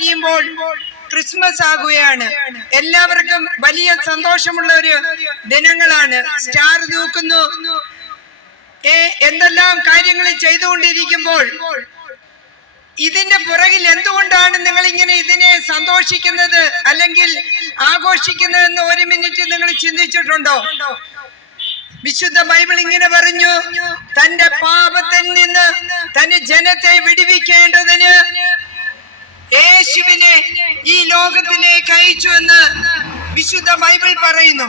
കഴിയുമ്പോൾ ക്രിസ്മസ് ആകുകയാണ്. എല്ലാവർക്കും വലിയ സന്തോഷമുള്ള ഒരു ദിനങ്ങളാണ്. സ്റ്റാർ തൂക്കുന്നു, എന്തെല്ലാം കാര്യങ്ങൾ ചെയ്തുകൊണ്ടിരിക്കുമ്പോൾ ഇതിന്റെ പുറകിൽ എന്തുകൊണ്ടാണ് നിങ്ങൾ ഇങ്ങനെ ഇതിനെ സന്തോഷിക്കുന്നത് അല്ലെങ്കിൽ ആഘോഷിക്കുന്നതെന്ന് ഒരു മിനിറ്റ് നിങ്ങൾ ചിന്തിച്ചിട്ടുണ്ടോ? വിശുദ്ധ ബൈബിൾ ഇങ്ങനെ പറഞ്ഞു, തന്റെ പാപത്തിൽ നിന്ന് തന്റെ ജനത്തെ വിടുവിക്കേണ്ടതിന് യേശുവിനെ ഈ ലോകത്തിലേക്ക് അയച്ചു എന്ന് വിശുദ്ധ ബൈബിൾ പറയുന്നു.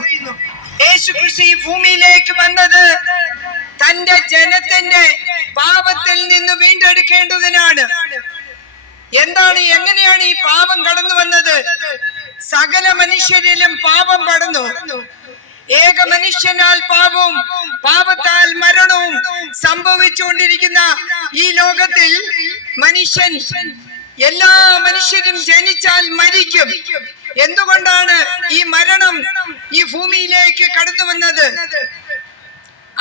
യേശു ക്രിസ്തു ഈ ഭൂമിയിലേക്ക് വന്നത് തന്റെ ജനത്തിന്റെ പാപത്തിൽ നിന്ന് വീണ്ടെടുക്കേണ്ടതിനാണ്. എങ്ങനെയാണ് ഈ പാപം കടന്നു വന്നത്? സകല മനുഷ്യരിലും പാപം പടർന്നു. ഏക മനുഷ്യനാൽ പാപവും പാപത്താൽ മരണവും സംഭവിച്ചുകൊണ്ടിരിക്കുന്ന ഈ ലോകത്തിൽ എല്ലാ മനുഷ്യരും ജനിച്ചാൽ മരിക്കും. എന്തുകൊണ്ടാണ് ഈ മരണം ഈ ഭൂമിയിലേക്ക് കടന്നു വന്നത്?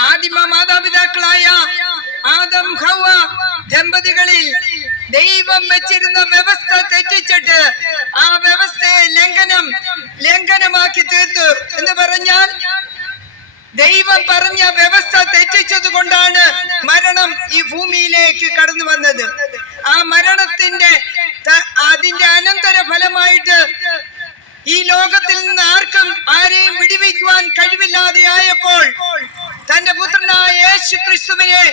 ആദിമ മാതാപിതാക്കളായ ആദം ഹവ്വ ദമ്പതികളിൽ ദൈവം വെച്ചിരുന്ന വ്യവസ്ഥ തെറ്റിച്ചിട്ട് ആ വ്യവസ്ഥയെ ലംഘനമാക്കി തീർത്തു എന്ന് പറഞ്ഞാൽ ദൈവം പറഞ്ഞ വ്യവസ്ഥ തെറ്റിച്ചത് കൊണ്ടാണ് മരണം ഈ ഭൂമിയിലേക്ക് കടന്നു വന്നത്. ആ മരണത്തിന്റെ അതിന്റെ അനന്തര ഫലമായിട്ട് ഈ ലോകത്തിൽ നിന്ന് ആരെയും വിടുവിക്കുവാൻ കഴിവില്ലാതെ ആയപ്പോൾ തന്റെ പുത്രനായ യേശു ക്രിസ്തുവിനെ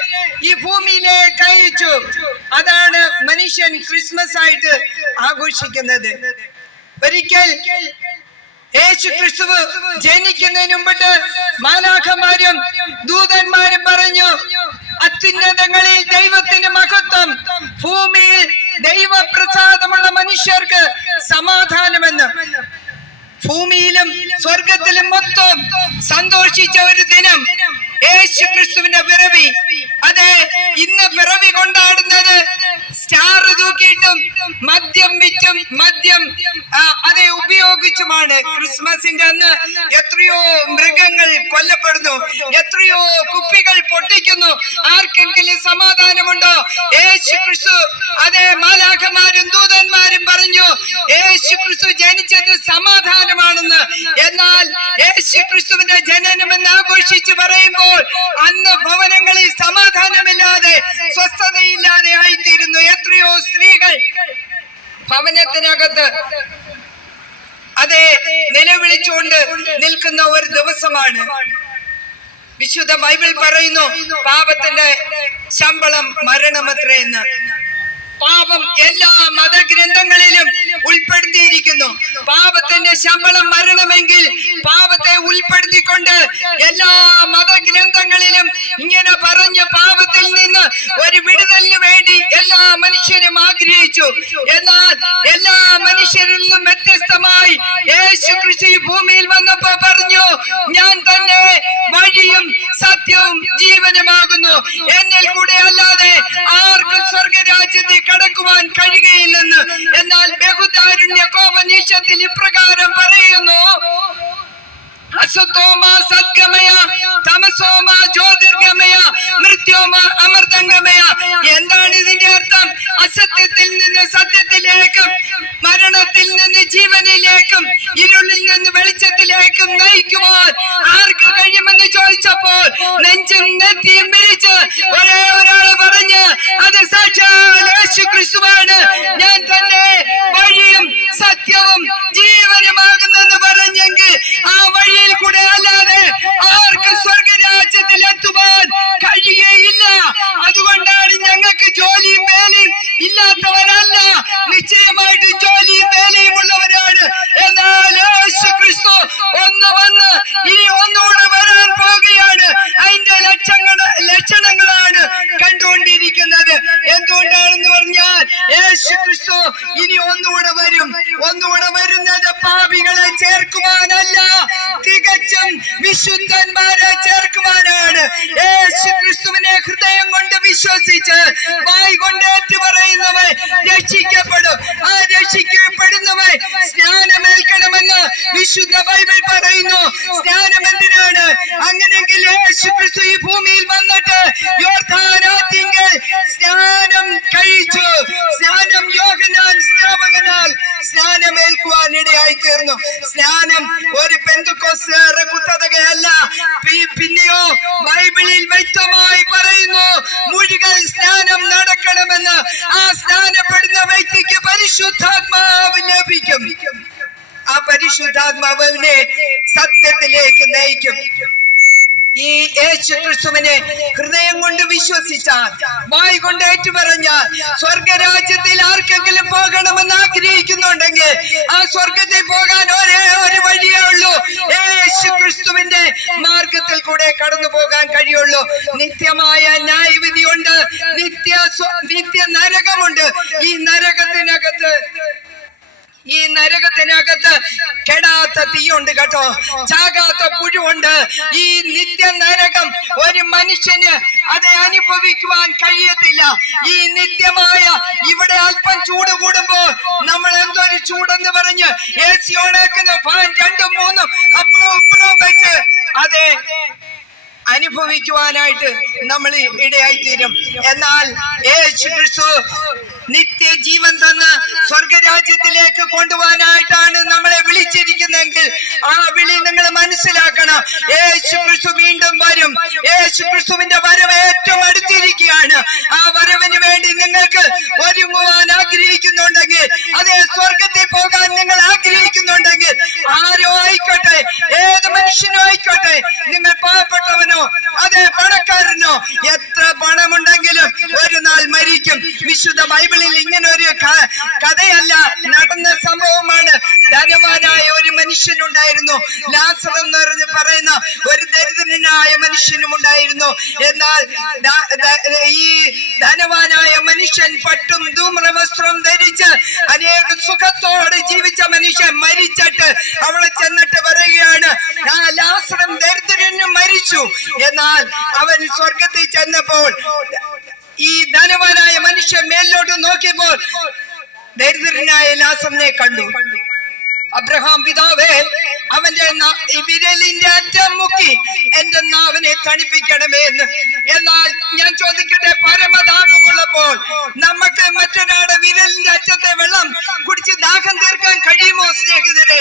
ഈ ഭൂമിയിലേക്ക് അയച്ചു. അതാണ് മനുഷ്യൻ ക്രിസ്മസ് ആയിട്ട് ആഘോഷിക്കുന്നത്. ഒരിക്കൽ യേശു ക്രിസ്തു ജനിക്കുന്നതിന് മുമ്പിട്ട് മാലാഖമാരും ദൂതന്മാരും പറഞ്ഞു, അത്യുന്നതങ്ങളിൽ ദൈവത്തിന് മഹത്വം, ഭൂമിയിൽ ദൈവപ്രസാദമുള്ള മനുഷ്യർക്ക് സമാധാനമെന്ന്. ഭൂമിയിലും സ്വർഗത്തിലും മൊത്തം സന്തോഷിച്ച ഒരു ദിനം യേശു ക്രിസ്തുവിന്റെ പിറവി. അതെ, ഇന്ന് പിറവി കൊണ്ടാടുന്നത് സ്റ്റാർ തൂക്കിയിട്ടും മദ്യം അതെ ഉപയോഗിച്ചുമാണ്. ക്രിസ്മസിന്റെ അന്ന് എത്രയോ മൃഗങ്ങൾ കൊല്ലപ്പെടുന്നു, എത്രയോ കുപ്പികൾ പൊട്ടിക്കുന്നു. ആർക്കെങ്കിലും സമാധാനമുണ്ടോ? യേശു ക്രിസ്തു അതെ മാലാഖമാരും ദൂതന്മാരും പറഞ്ഞു യേശു ക്രിസ്തു ജനിച്ചത് സമാധാനമാണെന്ന്. എന്നാൽ യേശു ക്രിസ്തുവിന്റെ ജനനമെന്ന് ആഘോഷിച്ച് പറയുമ്പോൾ അന്ന് ഭവനങ്ങളിൽ സമാധാനമില്ലാതെ സ്വസ്ഥതയില്ലാതെ ആയിത്തീരുന്നു. എത്രയോ സ്ത്രീകൾ ഭവനത്തിനകത്ത് അതെ നിലവിളിച്ചുകൊണ്ട് നിൽക്കുന്ന ഒരു ദിവസമാണ്. വിശുദ്ധ ബൈബിൾ പറയുന്നു, പാപത്തിന്റെ ശമ്പളം മരണമത്രയെന്ന്. പാപം എല്ലാ മതഗ്രന്ഥങ്ങളിലും ഉൾപ്പെടുത്തിയിരിക്കുന്നു. പാപത്തിന്റെ ശമ്പളം മരണമെങ്കിൽ പാപത്തെ ഉൾപ്പെടുത്തിക്കൊണ്ട് എല്ലാ മതഗ്രന്ഥങ്ങളിലും ഇങ്ങനെ പറഞ്ഞ പാപത്തിൽ നിന്ന് ഒരു വിടുതലിന് വേണ്ടി എല്ലാ മനുഷ്യരും ആഗ്രഹിച്ചു. എന്നാൽ എല്ലാ മനുഷ്യരിൽ നിന്നും വ്യത്യസ്തമായി യേശു ക്രിസ്തു ഭൂമിയിൽ വന്നപ്പോ പറഞ്ഞു, ഞാൻ തന്നെ വഴിയും സത്യവും ജീവനുമാകുന്നു. എന്നിൽ കൂടെ അല്ലാതെ ആർക്കും സ്വർഗരാജ്യത്തെ കടക്കുവാൻ കഴിയുകയില്ലെന്ന്. എന്നാൽ ബഹുദാരുണ്യ കോപനിഷത്തിൽ ഇപ്രകാരം പറയുന്നു, അസതോമ സദ്ഗമയ തമസോമ ജ്യോതിർഗമയ മൃത്യോമ അമൃതംഗമയ. എന്താണ് ഇതിന്റെ അർത്ഥം? അസത്യത്തിൽ നിന്ന് സത്യത്തിലേക്കും മരണത്തിൽ നിന്ന് ജീവനിലേക്കും ഇരുളിൽ നിന്ന് വെളിച്ചത്തിലേക്കും നയിക്കുവാൻ ആർക്ക് കഴിയുമെന്ന് ചോദിച്ചപ്പോൾ നെഞ്ചും നെറ്റിയും വിരിച്ച് ഒരേ ഒരാൾ പറഞ്ഞ്, അത് സാക്ഷാൽ യേശു ക്രിസ്തുവാണ്. ഞാൻ തന്നെ വഴിയും സത്യവും ജീവനുമാകുന്നെന്ന് പറഞ്ഞെങ്കിൽ ആ വഴിയിൽ കൂടെ അല്ലാതെ ആർക്ക് സ്വർഗരാജ്യത്തിൽ എത്തുവാൻ കഴിയുകയില്ല. അതുകൊണ്ടാണ് ഞങ്ങൾക്ക് ജോലിയും വേലയും ഇല്ലാത്തവരല്ല, നിശ്ചയമായിട്ട് ജോലിയും വേലയും ഉള്ളവരാണ്. എന്നാൽ യേശു ക്രിസ്തു ഒന്ന് വന്ന് ഇനി ഒന്നുകൂടെ വരാൻ പോകുകയാണ്. അതിന്റെ ലക്ഷണങ്ങളാണ് കണ്ടുകൊണ്ടിരിക്കുന്നത്. എന്തുകൊണ്ടാണെന്ന് പറഞ്ഞാൽ യേശു ക്രിസ്തു ഇനി ഒന്നുകൂടെ വരും. ഒന്നുകൂടെ വരുന്നത് പാപികളെ ചേർക്കുവാനല്ല, തികച്ചും വിശുദ്ധന്മാരെ ചേർക്കുവാനാണ്. യേശു ക്രിസ്തുവിനെ ഹൃദയം കൊണ്ട് വിശ്വസിച്ച് വായ് കൊണ്ട് ഏറ്റുപറയുന്നവൻ രക്ഷിക്കപ്പെടും. ആ രക്ഷിക്കപ്പെടുന്നവൻ സ്നാനമേൽക്കണമെന്ന് വിശുദ്ധ ബൈബിൾ പറയുന്നു. സ്നാനം എന്തിനാണ്? അങ്ങനെയെങ്കിൽ യേശു ക്രിസ്തു ഈ ഭൂമിയിൽ വന്നിട്ട് യോർദാനത്തിങ്കൽ സ്നാനം കഴിച്ചു. സ്നാനം യോഹന്നാൻ സ്നാപകനാൽ ഉണ്ടായി തീർന്നു. സ്നാനം ഒരു പെന്തക്കോസ്തുകാരുടെ കുത്തകയല്ല. പിന്നെയോ ബൈബിളിൽ വ്യക്തമായി പറയുന്നു മുഴുകൽ സ്നാനം നടക്കണമെന്ന്. ആ സ്നാനപ്പെടുന്ന വ്യക്തിക്ക് പരിശുദ്ധാത്മാവ് ലഭിക്കും. ആ പരിശുദ്ധാത്മാവിനെ സത്യത്തിലേക്ക് നയിക്കും. ഈ യേശു ക്രിസ്തുവിനെ ഹൃദയം കൊണ്ട് വിശ്വസിച്ചാൽ, വായ് കൊണ്ട് ഏറ്റുപറഞ്ഞാൽ, സ്വർഗരാജ്യത്തിൽ ആർക്കെങ്കിലും പോകണമെന്ന് ആഗ്രഹിക്കുന്നുണ്ടെങ്കിൽ ആ സ്വർഗത്തിൽ പോകാൻ ഒരേ ഒരു വഴിയേ ഉള്ളൂ. യേശു ക്രിസ്തുവിന്റെ മാർഗത്തിൽ കൂടെ കടന്നു പോകാൻ കഴിയുള്ളൂ. നിത്യമായ ന്യായവിധിയുണ്ട്, നിത്യ നരകമുണ്ട്. ഈ നരകത്തിനകത്ത് കെടാത്ത തീയുണ്ട് കേട്ടോ, ചാകാത്ത പുഴുവുണ്ട്. ഈ നിത്യ നരകം ഒരു മനുഷ്യന് അത് അനുഭവിക്കുവാൻ കഴിയത്തില്ല. ഈ നിത്യമായ ഇവിടെ അല്പം ചൂട് കൂടുമ്പോൾ നമ്മൾ എന്തൊരു ചൂടെന്ന് പറഞ്ഞ് AC ഓണാക്കുന്ന ഫാൻ 2ഉം 3ഉം അപ്പുറവും ഇപ്പുറവും വെച്ച് അതെ അനുഭവിക്കുവാനായിട്ട് നമ്മൾ ഇടയായിത്തീരും. എന്നാൽ യേശു ക്രിസ്തു നിത്യജീവൻ തന്ന് സ്വർഗരാജ്യത്തിലേക്ക് കൊണ്ടുപോകാനായിട്ടാണ് നമ്മളെ വിളിച്ചിരിക്കുന്നെങ്കിൽ ആ വിളി നിങ്ങൾ മനസ്സിലാക്കണം. യേശു ക്രിസ്തു വീണ്ടും വരും. യേശു ക്രിസ്തുവിന്റെ വരവ് ഏറ്റവും അടുത്തിരിക്കുകയാണ്. ആ വരവിന് വേണ്ടി നിങ്ങൾക്ക് ഒരുങ്ങുവാൻ ആഗ്രഹിക്കുന്നുണ്ടെങ്കിൽ, അതേ സ്വർഗത്തിൽ പോകാൻ നിങ്ങൾ ആഗ്രഹിക്കുന്നുണ്ടെങ്കിൽ, ആരോ ആയിക്കോട്ടെ, ഏത് മനുഷ്യനോ ആയിക്കോട്ടെ, നിങ്ങൾ പാവപ്പെട്ടവനോ അതെ പണക്കാരനോ, എത്ര പണമുണ്ടെങ്കിലും ഒരു നാൾ മരിക്കും. വിശുദ്ധ ബൈബിളിൽ ഇങ്ങനെ ഒരു കഥയല്ല, നടന്ന സംഭവമാണ്. ധനവാനായ ഒരു മനുഷ്യനുണ്ടായിരുന്നു. ലാസർ എന്ന് പറയുന്ന ഒരു ദരിദ്രനായ മനുഷ്യനും ഉണ്ടായിരുന്നു. എന്നാൽ ഈ ധനവാനായ മനുഷ്യൻ പട്ടും ധൂമ്രവസ്ത്രവും ധരിച്ച് അനേക സുഖത്തോടെ ജീവിച്ച മനുഷ്യൻ മരിച്ചിട്ട് അവളെ ചെന്നിട്ട് പറയുകയാണ്, ആ ലാസറും ദരിദ്രനും മരിച്ചു. എന്നാൽ അവൻ സ്വർഗത്തിൽ ചെന്നപ്പോൾ ഈ ധനവാനായ മനുഷ്യൻ മേലോട്ട് നോക്കിയപ്പോൾ ദരിദ്രനായ ലാസറിനെ കണ്ടു. അബ്രഹാം പിതാവേ, അവന്റെ വിരലിന്റെ അറ്റം മുക്കി എന്റെ നാവിനെ തണുപ്പിക്കണമേ എന്ന്. എന്നാൽ ഞാൻ ചോദിക്കട്ടെ, പരമദാഹമുള്ളപ്പോൾ നമുക്ക് മറ്റൊരാളുടെ വിരലിന്റെ അറ്റത്തെ വെള്ളം കുടിച്ച് ദാഹം തീർക്കാൻ കഴിയുമോ സ്നേഹിതരെ?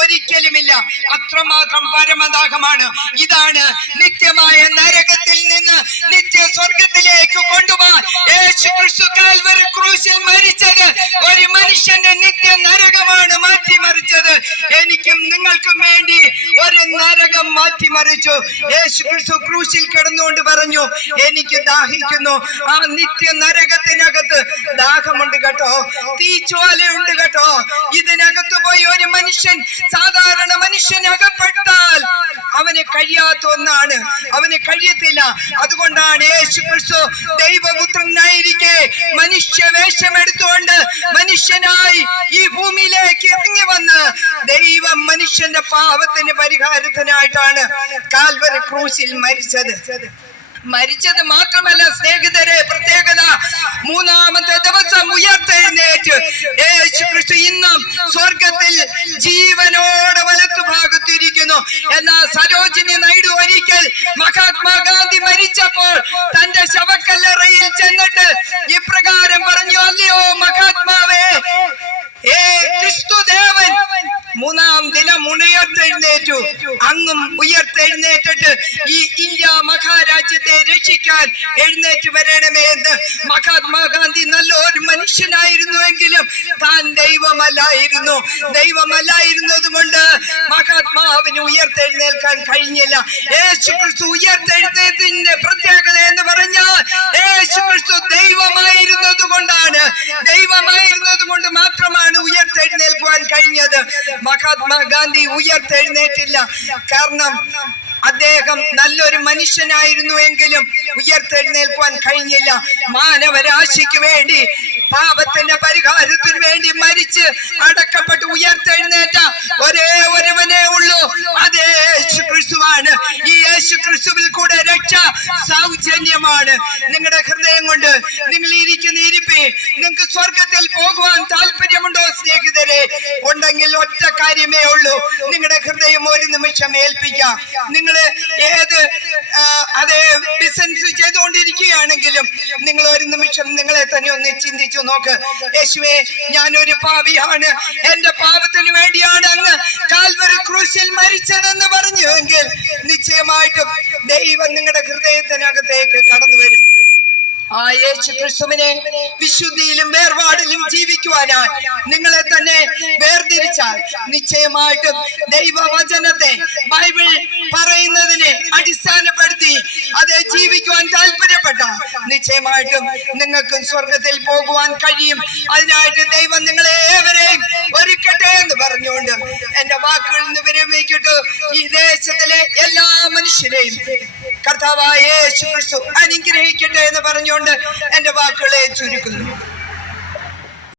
ഒരിക്കലുമില്ല. അത്രമാത്രം പരമദാഹമാണ്. ഇതാണ് നിത്യമായ നരകത്തിൽ നിന്ന് നിത്യ സ്വർഗത്തിലേക്ക് കൊണ്ടുപോകാൻ യേശു ക്രിസ്തു കാൽവരി ക്രൂശിൽ മരിച്ചത് ഒരു മനുഷ്യന്റെ നിത്യ നരകമാണ് മാറ്റിമറിച്ചത്. എനിക്കും നിങ്ങൾക്കും വേണ്ടി ഒരു നരകം മാറ്റിമറിച്ചു. യേശു ക്രിസ്തു ക്രൂശിൽ കിടന്നുകൊണ്ട് പറഞ്ഞു, എനിക്ക് ദാഹിക്കുന്നു. ആ നിത്യ നരകത്തിനകത്ത് ദാഹമുണ്ട് കേട്ടോ, തീജ്വാലയുണ്ട് കേട്ടോ. ഇതിനകത്ത് പോയി ഒരു മനുഷ്യൻ, സാധാരണ മനുഷ്യൻ അകപ്പെട്ടാൽ അവന് കഴിയാത്ത ഒന്നാണ്, അവന് കഴിയത്തില്ല. അതുകൊണ്ടാണ് യേശു ക്രിസ്തു ദൈവപുത്രനായിരിക്കെ മനുഷ്യവേഷം എടുത്തുകൊണ്ട് മനുഷ്യനായി ഈ ഭൂമിയിലേക്ക് ഇറങ്ങി വന്ന് ദൈവം മനുഷ്യന്റെ പാപത്തിന് പരിഹാരത്തിനായിട്ടാണ് കാൽവരി ക്രൂശിൽ മരിച്ചത് മാത്രമല്ല സ്നേഹിതരെ, പ്രത്യേകത മൂന്നാമത്തെ ദിവസം ഉയർത്തെഴുന്നേറ്റ് യേശു ക്രിസ്തു ഇന്നും സ്വർഗത്തിൽ ജീവനോടെ വലത്തുഭാഗത്തിരിക്കുന്നു. എന്നാൽ സരോജിനി നായിഡു ഒരിക്കൽ മഹാത്മാഗാന്ധി മരിച്ചപ്പോൾ തന്റെ ശവക്കല്ലറയിൽ ചെന്നിട്ട് ഇപ്രകാരം പറഞ്ഞു, അല്ലയോ മഹാത്മാവേ, ക്രിസ്തുദേവൻ മൂന്നാം ദിനം ഉയർത്തെഴുന്നേറ്റു. അങ്ങും ഉയർത്തെഴുന്നേറ്റിട്ട് ഈ ഇന്ത്യ മഹാരാജ്യത്തെ രക്ഷിക്കാൻ എഴുന്നേറ്റ് വരണമേ എന്ന്. മഹാത്മാഗാന്ധി നല്ലൊരു മനുഷ്യനായിരുന്നുവെങ്കിലും താൻ ദൈവമല്ലായിരുന്നത് കൊണ്ട് മഹാത്മാവിന് ഉയർത്തെഴുന്നേൽക്കാൻ കഴിഞ്ഞില്ല. യേശു ക്രിസ്തു ഉയർത്തെഴുന്നേറ്റതിന്റെ പ്രത്യേകത എന്ന് പറഞ്ഞാൽ യേശു ക്രിസ്തു ദൈവമായിരുന്നത് കൊണ്ട് മാത്രമാണ് ഉയർത്തെഴുന്നേൽക്കുവാൻ കഴിഞ്ഞത്. മഹാത്മാഗാന്ധി ഉയർത്തെഴുന്നേറ്റില്ല. കാരണം അദ്ദേഹം നല്ലൊരു മനുഷ്യനായിരുന്നുവെങ്കിലും ഉയർത്തെഴുന്നേൽക്കുവാൻ കഴിഞ്ഞില്ല. മാനവരാശിക്ക് വേണ്ടി, പാപത്തിന്റെ പരിഹാരത്തിന് വേണ്ടി മരിച്ച് അടക്കപ്പെട്ട് ഉയർത്തെഴുന്നേറ്റ ഒരേ ഒരുവനേ ഉള്ളൂ, അതേ യേശു ക്രിസ്തുവാണ്. ഈ യേശു ക്രിസ്തുവിൽ കൂടെ രക്ഷ സൗജന്യമാണ്. നിങ്ങളുടെ ഹൃദയം കൊണ്ട് നിങ്ങൾ ഇരിക്കുന്ന ഇരിപ്പി നിങ്ങൾക്ക് സ്വർഗത്തിൽ പോകുവാൻ താല്പര്യമുണ്ടോ സ്നേഹിതരെ? സ്നേഹിതരെ ഉണ്ടെങ്കിൽ ഒറ്റ കാര്യമേ ഉള്ളൂ, നിങ്ങളുടെ ഹൃദയം ഒരു നിമിഷം ഏൽപ്പിക്കാം. നിങ്ങൾ ഏത് അതേ ബിസിനസ് ചെയ്തുകൊണ്ടിരിക്കുകയാണെങ്കിലും നിങ്ങൾ ഒരു നിമിഷം നിങ്ങളെ തന്നെ ഒന്ന് ചിന്തിച്ചു നോക്ക്. യേശുവേ, ഞാനൊരു പാപിയാണ്, എന്റെ പാപത്തിന് വേണ്ടിയാണ് അങ്ങ് കാൽവരി ക്രൂശിൽ മരിച്ചതെന്ന് പറഞ്ഞുവെങ്കിൽ നിശ്ചയമായിട്ടും ദൈവം നിങ്ങളുടെ ഹൃദയത്തിനകത്തേക്ക് കടന്നു വരും. ആ യേശു ക്രിസ്തുവിനെ വിശുദ്ധിയിലും വേർപാടിലും ജീവിക്കുവാനായി നിങ്ങളെ തന്നെ വേർതിരിച്ചാൽ നിശ്ചയമായിട്ടും ദൈവവചനത്തെ ബൈബിൾ പറയുന്നതിനെ അടിസ്ഥാനപ്പെടുത്തി അത് ജീവിക്കുവാൻ താല്പര്യപ്പെട്ട നിശ്ചയമായിട്ടും നിങ്ങൾക്കും സ്വർഗത്തിൽ പോകുവാൻ കഴിയും. അതിനായിട്ട് ദൈവം നിങ്ങളെ ഏവരെയും ഒരുക്കട്ടെ എന്ന് പറഞ്ഞുകൊണ്ട് എന്റെ വാക്കുകളിൽ നിന്ന് വിരമിക്കട്ടെ. ഈ ദേശത്തിലെ എല്ലാ മനുഷ്യരെയും കർത്താവായ യേശു ക്രിസ്തു അനുഗ്രഹിക്കട്ടെ എന്ന് പറഞ്ഞുകൊണ്ട് എന്റെ വാക്കുകളെ ചുരുക്കുന്നു.